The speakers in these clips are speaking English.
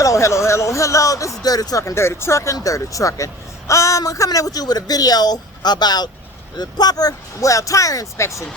Hello. This is Dirty Truckn. I'm coming in with you with a video about the proper, tire inspections.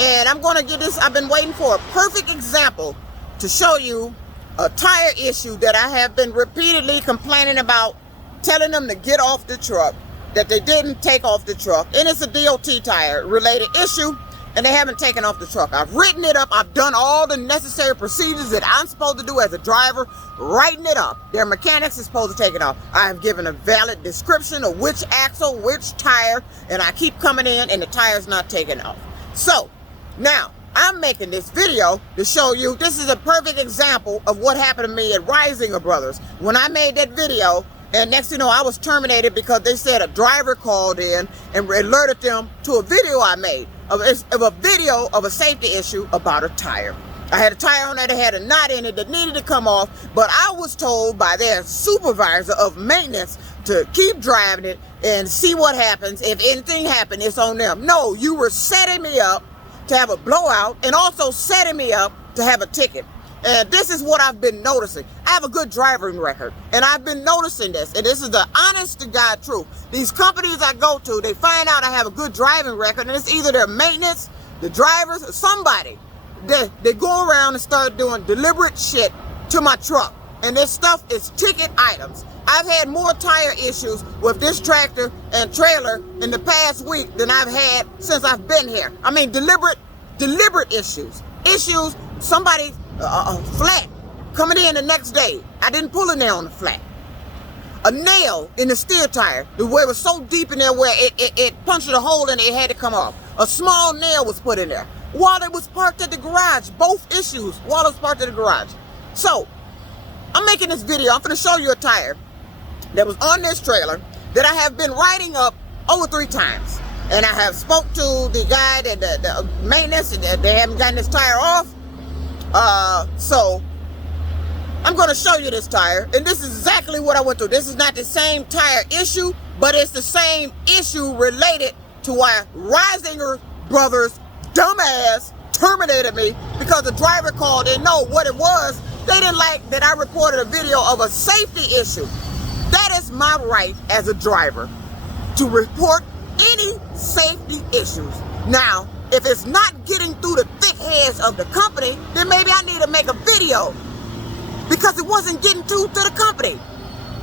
And I'm going to get this. I've been waiting for a perfect example to show you a tire issue that I have been repeatedly complaining about, telling them to get off the truck, that they didn't take off the truck. And it's a DOT tire related issue, and they haven't taken off the truck. I've written it up. I've done all the necessary procedures that I'm supposed to do as a driver, writing it up. Their mechanics is supposed to take it off. I have given a valid description of which axle, which tire, and I keep coming in and the tire's not taking off. So now I'm making this video to show you this is a perfect example of what happened to me at Risinger Brothers. When I made that video, and next thing you know, I was terminated because they said a driver called in and alerted them to a video I made of a video of a safety issue about a tire. I had a tire on there that had a knot in it that needed to come off, but I was told by their supervisor of maintenance to keep driving it and see what happens. If anything happened, it's on them. No, you were setting me up to have a blowout and also setting me up to have a ticket. And this is what I've been noticing. I have a good driving record, and I've been noticing this, and this is the honest to God truth. These companies I go to, they find out I have a good driving record, and it's either their maintenance, the drivers, or somebody. They go around and start doing deliberate shit to my truck, and this stuff is ticket items. I've had more tire issues with this tractor and trailer in the past week than I've had since I've been here. I mean, deliberate issues. Somebody flat coming in the next day. I didn't pull a nail on the flat. A nail in the steer tire, the way it was so deep in there where it punched a hole in it, it had to come off. A small nail was put in there while it was parked at the garage. Both issues while it was parked at the garage. So I'm making this video. I'm going to show you a tire that was on this trailer that I have been writing up over 3 times. And I have spoke to the guy that the maintenance, and they haven't gotten this tire off. So I'm going to show you this tire, and this is exactly what I went through. This is not the same tire issue, but it's the same issue related to why Risinger Brothers dumbass terminated me because the driver called and know what it was. They didn't like that I reported a video of a safety issue. That is my right as a driver to report any safety issues. Now, if it's not getting through the thick heads of the company, then maybe I need to make a video because it wasn't getting through to the company.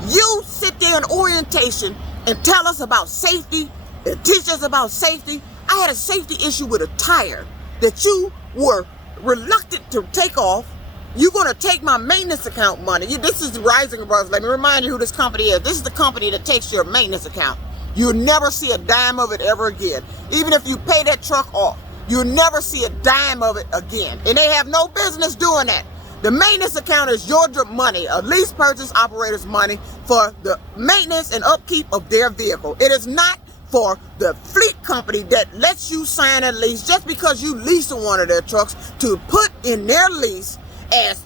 You sit there in orientation and tell us about safety and teach us about safety. I had a safety issue with a tire that you were reluctant to take off. You're going to take my maintenance account money. This is the Risinger Brothers. Let me remind you who this company is. This is the company that takes your maintenance account. You'll never see a dime of it ever again. Even if you pay that truck off, you'll never see a dime of it again. And they have no business doing that. The maintenance account is your money, a lease purchase operator's money for the maintenance and upkeep of their vehicle. It is not for the fleet company that lets you sign a lease just because you lease one of their trucks to put in their lease as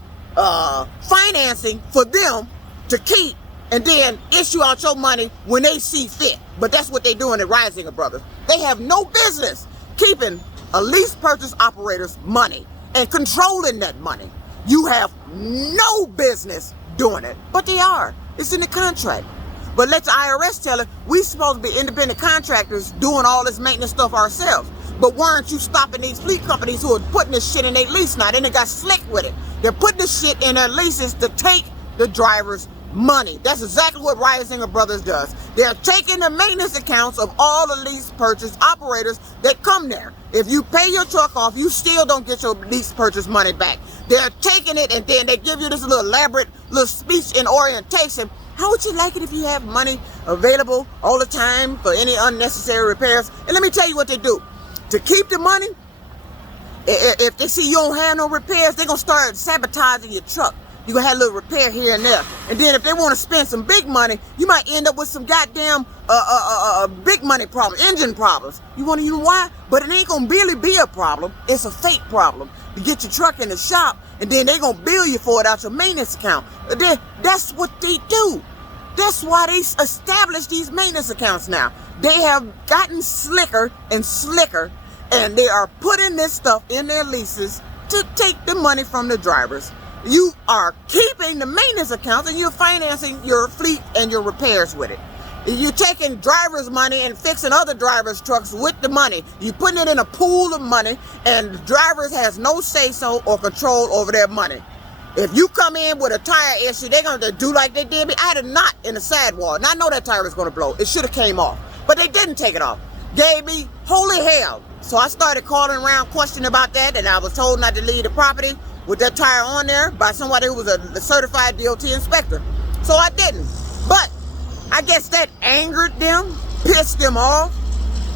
financing for them to keep and then issue out your money when they see fit. But that's what they're doing at Risinger Brothers. They have no business keeping a lease purchase operator's money and controlling that money. You have no business doing it, but they are. It's in the contract. But let the IRS tell it, we supposed to be independent contractors doing all this maintenance stuff ourselves. But why aren't you stopping these fleet companies who are putting this shit in their lease now? Then they got slick with it. They're putting this shit in their leases to take the driver's money. That's exactly what Risinger Brothers does. They're taking the maintenance accounts of all the lease purchase operators that come there. If you pay your truck off, you still don't get your lease purchase money back. They're taking it and then they give you this little elaborate little speech in orientation. How would you like it if you have money available all the time for any unnecessary repairs? And let me tell you what they do. To keep the money, if they see you don't have no repairs, they're going to start sabotaging your truck. You're going to have a little repair here and there. And then if they want to spend some big money, you might end up with some goddamn big money problem, engine problems. You want to know why? But it ain't going to really be a problem. It's a fake problem. You get your truck in the shop, and then they're going to bill you for it out your maintenance account. That's what they do. That's why they establish these maintenance accounts now. They have gotten slicker and slicker, and they are putting this stuff in their leases to take the money from the drivers. You are keeping the maintenance accounts and you're financing your fleet and your repairs with it. You're taking drivers' money and fixing other drivers' trucks with the money. You're putting it in a pool of money, and the drivers has no say-so or control over their money. If you come in with a tire issue, they're going to do like they did me. I had a knot in the sidewall, and I know that tire was going to blow. It should have came off, but they didn't take it off. Gave me holy hell. So I started calling around, questioning about that, and I was told not to leave the property with that tire on there by somebody who was a certified DOT inspector. So I didn't. But I guess that angered them, pissed them off,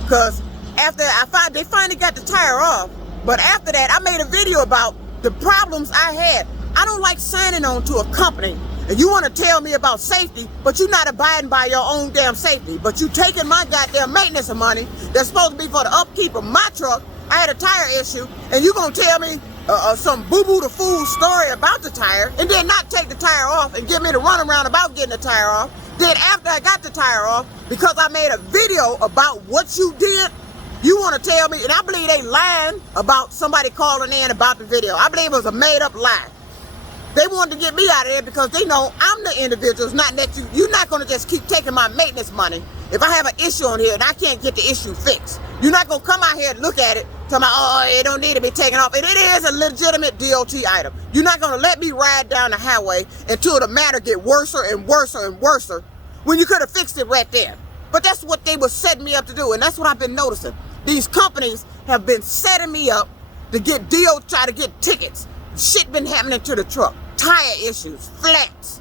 because after they finally got the tire off. But after that, I made a video about the problems I had. I don't like signing on to a company and you want to tell me about safety, but you're not abiding by your own damn safety. But you taking my goddamn maintenance money that's supposed to be for the upkeep of my truck. I had a tire issue, and you gonna tell me some boo-boo the fool story about the tire, and then not take the tire off and give me the runaround about getting the tire off. Then after I got the tire off, because I made a video about what you did, you want to tell me, and I believe they lying about somebody calling in about the video. I believe it was a made-up lie. They wanted to get me out of there because they know I'm the individual. It's not that you're not going to just keep taking my maintenance money. If I have an issue on here and I can't get the issue fixed, you're not going to come out here and look at it, tell me, oh, it don't need to be taken off. And it is a legitimate DOT item. You're not going to let me ride down the highway until the matter get worse and worse and worse when you could have fixed it right there. But that's what they were setting me up to do, and that's what I've been noticing. These companies have been setting me up to get try to get tickets. Shit been happening to the truck. Tire issues, flats.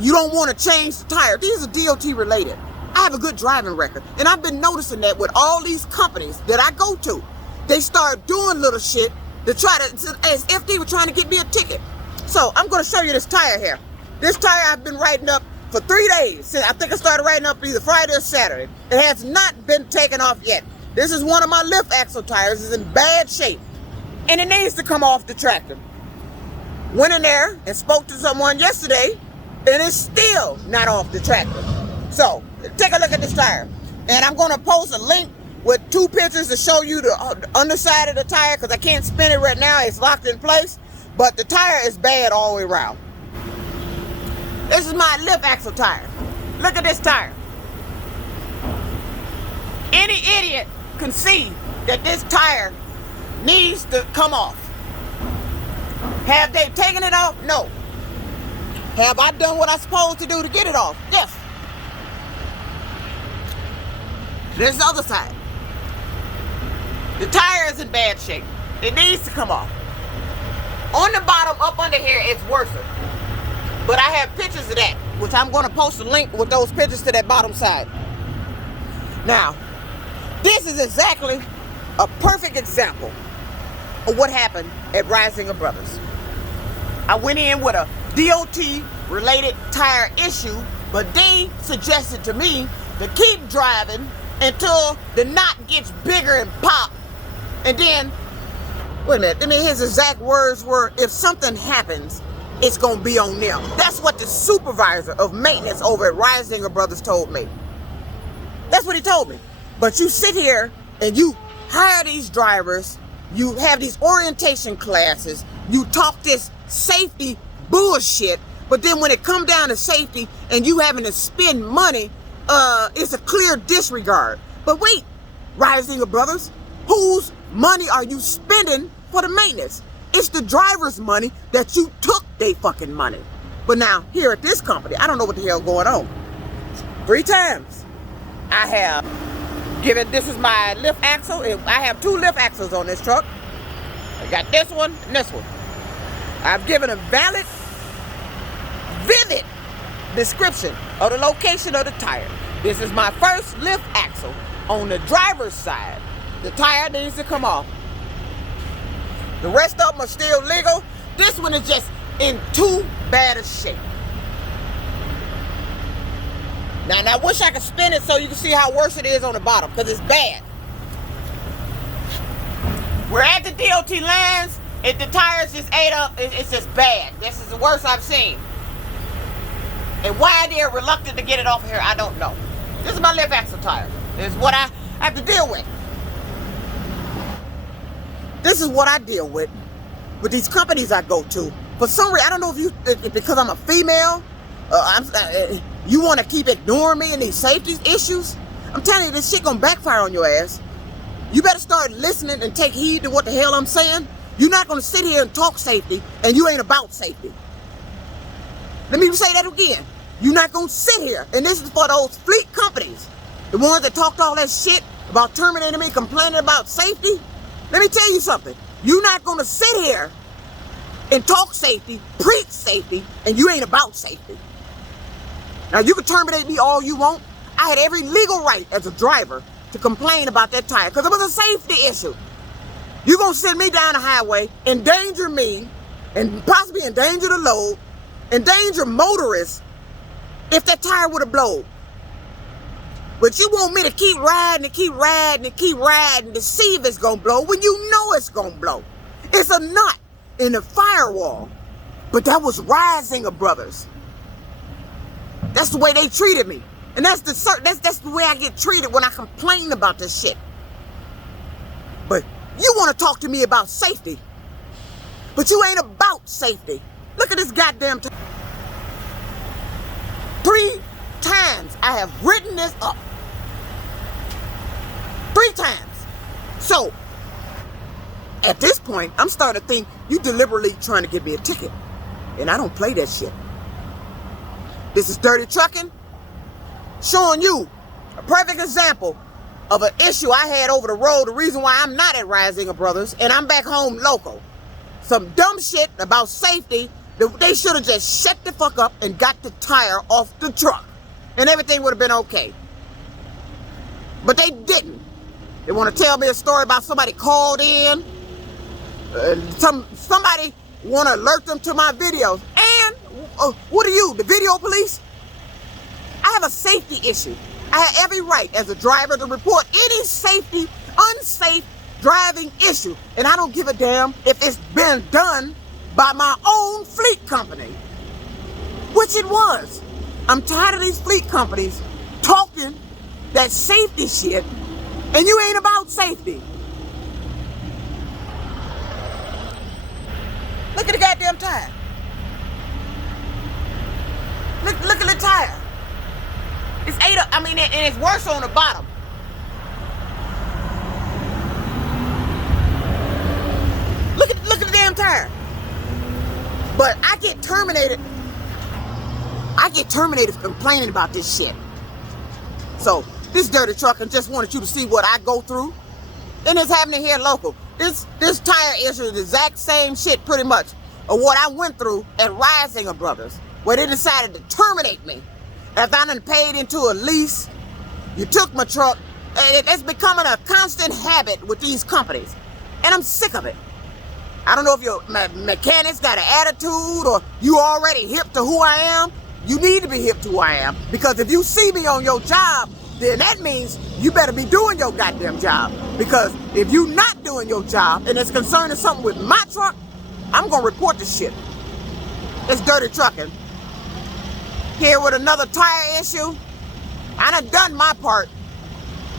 You don't want to change the tire. These are DOT related. I have a good driving record, and I've been noticing that with all these companies that I go to, they start doing little shit to try to, as if they were trying to get me a ticket. So I'm going to show you this tire here. This tire I've been writing up for 3 days. I think I started writing up either Friday or Saturday. It has not been taken off yet. This is one of my lift axle tires. It's in bad shape, and it needs to come off the tractor. Went in there and spoke to someone yesterday, and it's still not off the tractor. So take a look at this tire, and I'm going to post a link with 2 pictures to show you the underside of the tire, because I can't spin it right now. It's locked in place, but the tire is bad all the way around. This is my lift axle tire. Look at this tire. Any idiot can see that this tire needs to come off. Have they taken it off? No. Have I done what I'm supposed to do to get it off? Yes. There's the other side. The tire is in bad shape. It needs to come off. On the bottom, up under here, it's worse. But I have pictures of that, which I'm going to post a link with those pictures to that bottom side. Now, this is exactly a perfect example of what happened at Risinger Brothers. I went in with a DOT-related tire issue, but they suggested to me to keep driving until the knot gets bigger and pop. And then, wait a minute, his exact words were, if something happens, it's going to be on them. That's what the supervisor of maintenance over at Risinger Brothers told me. That's what he told me. But you sit here and you hire these drivers, you have these orientation classes, you talk this safety bullshit, but then when it come down to safety and you having to spend money, it's a clear disregard. But wait, Risinger Brothers, whose money are you spending for the maintenance? It's the driver's money that you took they fucking money. But now, here at this company, I don't know what the hell going on. 3 times I have given, this is my lift axle. I have 2 lift axles on this truck. I got this one and this one. I've given a valid, vivid description of the location of the tire. This is my first lift axle on the driver's side. The tire needs to come off. The rest of them are still legal. This one is just in too bad a shape. Now, I wish I could spin it so you can see how worse it is on the bottom, because it's bad. We're at the DOT lines. If the tires just ate up, it's just bad. This is the worst I've seen. And why they're reluctant to get it off of here, I don't know. This is my lift axle tire. This is what I have to deal with. This is what I deal with these companies I go to For some reason, I don't know if because I'm a female, you want to keep ignoring me and these safety issues. I'm telling you, this shit gonna backfire on your ass. You better start listening and take heed to what the hell I'm saying. You're not gonna sit here and talk safety and you ain't about safety. Let me say that again. You're not gonna sit here, and this is for those fleet companies, the ones that talked all that shit about terminating me, complaining about safety. Let me tell you something. You're not gonna sit here and talk safety, preach safety, and you ain't about safety. Now, you can terminate me all you want. I had every legal right as a driver to complain about that tire because it was a safety issue. You're going to send me down the highway, endanger me, and possibly endanger the load, endanger motorists if that tire would have blown. But you want me to keep riding and keep riding and keep riding to see if it's going to blow when you know it's going to blow. It's a nut in the firewall. But that was Risinger Brothers. That's the way they treated me. And that's the way I get treated when I complain about this shit. But you want to talk to me about safety. But you ain't about safety. Look at this goddamn time. 3 times I have written this up. 3 times. So, at this point, I'm starting to think you deliberately trying to give me a ticket. And I don't play that shit. This is Dirty Truckin', showing you a perfect example of an issue I had over the road, the reason why I'm not at Risinger Brothers, and I'm back home local. Some dumb shit about safety, they should have just shut the fuck up and got the tire off the truck, and everything would have been okay. But they didn't. They want to tell me a story about somebody called in, somebody want to alert them to my videos, and what are you, the video police? I have a safety issue. I have every right as a driver to report any safety, unsafe driving issue. And I don't give a damn if it's been done by my own fleet company, which it was. I'm tired of these fleet companies talking that safety shit, and you ain't about safety. Look at the goddamn tire. Look at the tire. It's and it's worse on the bottom. Look at the damn tire. But I get terminated for complaining about this shit. So this Dirty Truckin' just wanted you to see what I go through. And it's happening here local. This tire issue is the exact same shit pretty much of what I went through at Risinger Brothers, where they decided to terminate me. After I done paid into a lease, you took my truck, and it's becoming a constant habit with these companies. And I'm sick of it. I don't know if your mechanics got an attitude or you already hip to who I am. You need to be hip to who I am, because if you see me on your job, then that means you better be doing your goddamn job. Because if you not doing your job and it's concerning something with my truck, I'm gonna report this shit. It's Dirty Truckin'. Here with another tire issue. I done my part.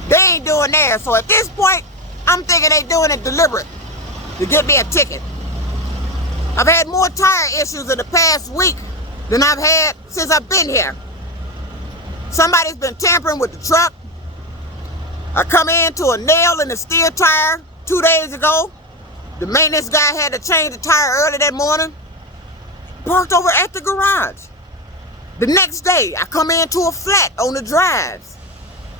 They ain't doing theirs. So at this point, I'm thinking they doing it deliberate to get me a ticket. I've had more tire issues in the past week than I've had since I've been here. Somebody's been tampering with the truck. I come into a nail in the steel tire 2 days ago. The maintenance guy had to change the tire early that morning. Parked over at the garage. The next day, I come into a flat on the drives,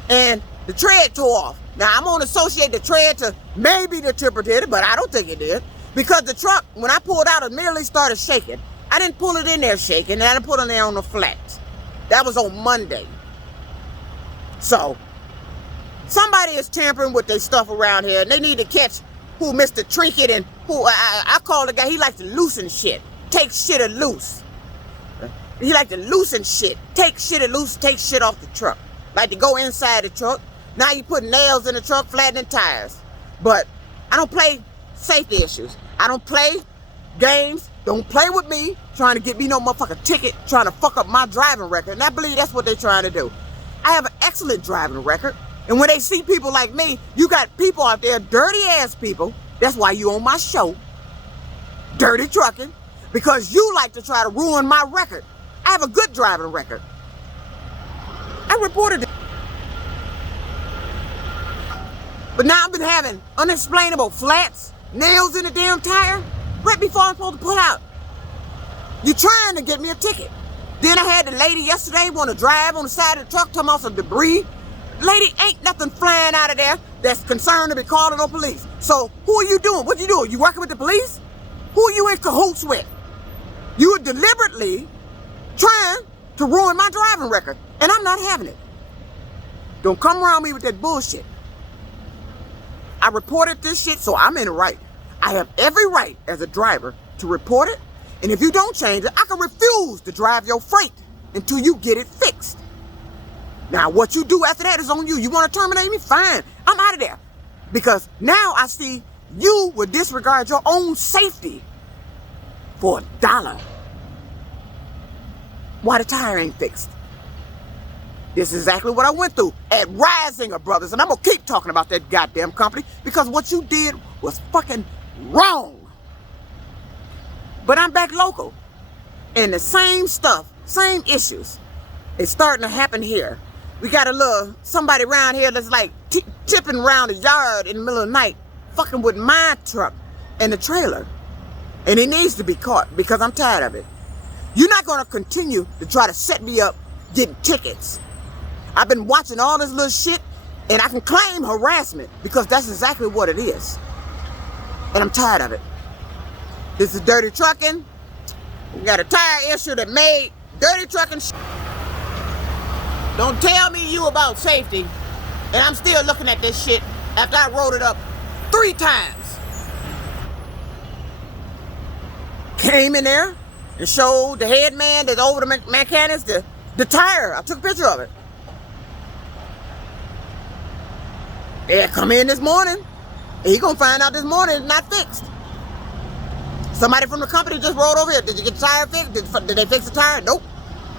and the tread tore off. Now, I'm going to associate the tread to maybe the tripper did it, but I don't think it did. Because the truck, when I pulled out, immediately started shaking. I didn't pull it in there shaking, and I didn't put it in there on the flat. That was on Monday. So, somebody is tampering with their stuff around here, and they need to catch who Mr. Trinket and who, I call the guy, he likes to loosen shit. Take shit or loose. He like to loosen shit. Take shit or loose, take shit off the truck. Like to go inside the truck. Now you put nails in the truck, flattening tires. But I don't play safety issues. I don't play games. Don't play with me trying to get me no motherfucking ticket, trying to fuck up my driving record. And I believe that's what they're trying to do. I have an excellent driving record. And when they see people like me, you got people out there, dirty ass people. That's why you on my show, Dirty Truckin'. because you like to try to ruin my record. I have a good driving record. I reported it. But now I've been having unexplainable flats, nails in the damn tire, right before I'm supposed to pull out. You're trying to get me a ticket. Then I had the lady yesterday want to drive on the side of the truck talking about some debris. Lady, ain't nothing flying out of there that's concerned to be calling no police. So who are you doing? What you doing? You working with the police? Who are you in cahoots with? You are deliberately trying to ruin my driving record, and I'm not having it. Don't come around me with that bullshit. I reported this shit, so I'm in the right. I have every right as a driver to report it, and if you don't change it, I can refuse to drive your freight until you get it fixed. Now, what you do after that is on you. You want to terminate me? Fine. I'm out of there. Because now I see you would disregard your own safety for $1. Why the tire ain't fixed? This is exactly what I went through at Risinger Brothers. And I'm going to keep talking about that goddamn company because what you did was fucking wrong. But I'm back local. And the same stuff, same issues, is starting to happen here. We got a little somebody around here that's like tipping around the yard in the middle of the night, fucking with my truck and the trailer. And it needs to be caught because I'm tired of it. You're not going to continue to try to set me up getting tickets. I've been watching all this little shit and I can claim harassment because that's exactly what it is. And I'm tired of it. This is Dirty Truckn. We got a tire issue that made Dirty Truckn Show. Don't tell me you about safety, and I'm still looking at this shit after I wrote it up 3 times. Came in there and showed the head man that's over the mechanics the tire. I took a picture of it. Yeah, come in this morning, and he gonna find out this morning it's not fixed. Somebody from the company just rolled over here. Did you get the tire fixed? Did they fix the tire? Nope.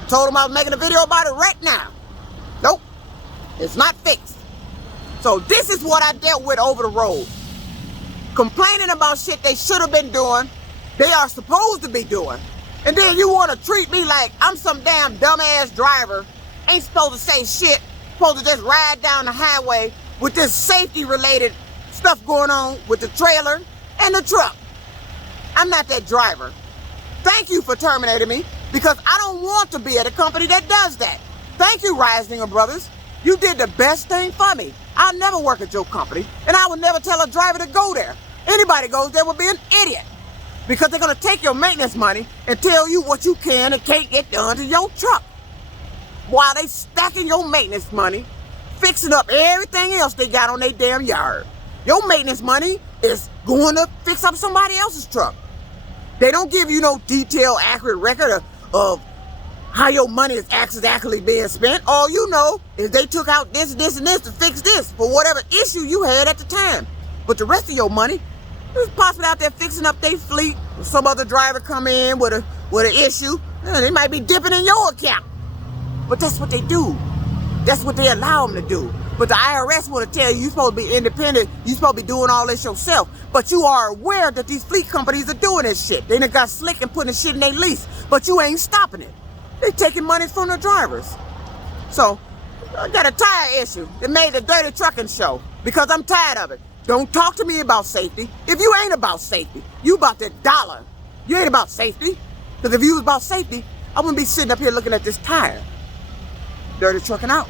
Told them I was making a video about it right now. Nope, it's not fixed. So this is what I dealt with over the road. Complaining about shit they should have been doing, they are supposed to be doing. And then you want to treat me like I'm some damn dumbass driver, ain't supposed to say shit, supposed to just ride down the highway with this safety related stuff going on with the trailer and the truck. I'm not that driver. Thank you for terminating me because I don't want to be at a company that does that. Thank you, Risinger Brothers. You did the best thing for me. I'll never work at your company, and I will never tell a driver to go there. Anybody goes there will be an idiot because they're going to take your maintenance money and tell you what you can and can't get done to your truck while they stacking your maintenance money, fixing up everything else they got on their damn yard. Your maintenance money is going to fix up somebody else's truck. They don't give you no detailed, accurate record of how your money is actually being spent. All you know is they took out this, and this to fix this for whatever issue you had at the time. But the rest of your money is possibly out there fixing up their fleet. Or some other driver come in with an issue, they might be dipping in your account. But that's what they do. That's what they allow them to do. But the IRS want to tell you you're supposed to be independent. You're supposed to be doing all this yourself. But you are aware that these fleet companies are doing this shit. They done got slick and putting shit in their lease. But you ain't stopping it. They taking money from the drivers. So, I got a tire issue that made the Dirty Truckn Show because I'm tired of it. Don't talk to me about safety if you ain't about safety. You about that $1. You ain't about safety. Because if you was about safety, I wouldn't be sitting up here looking at this tire. Dirty Truckn out.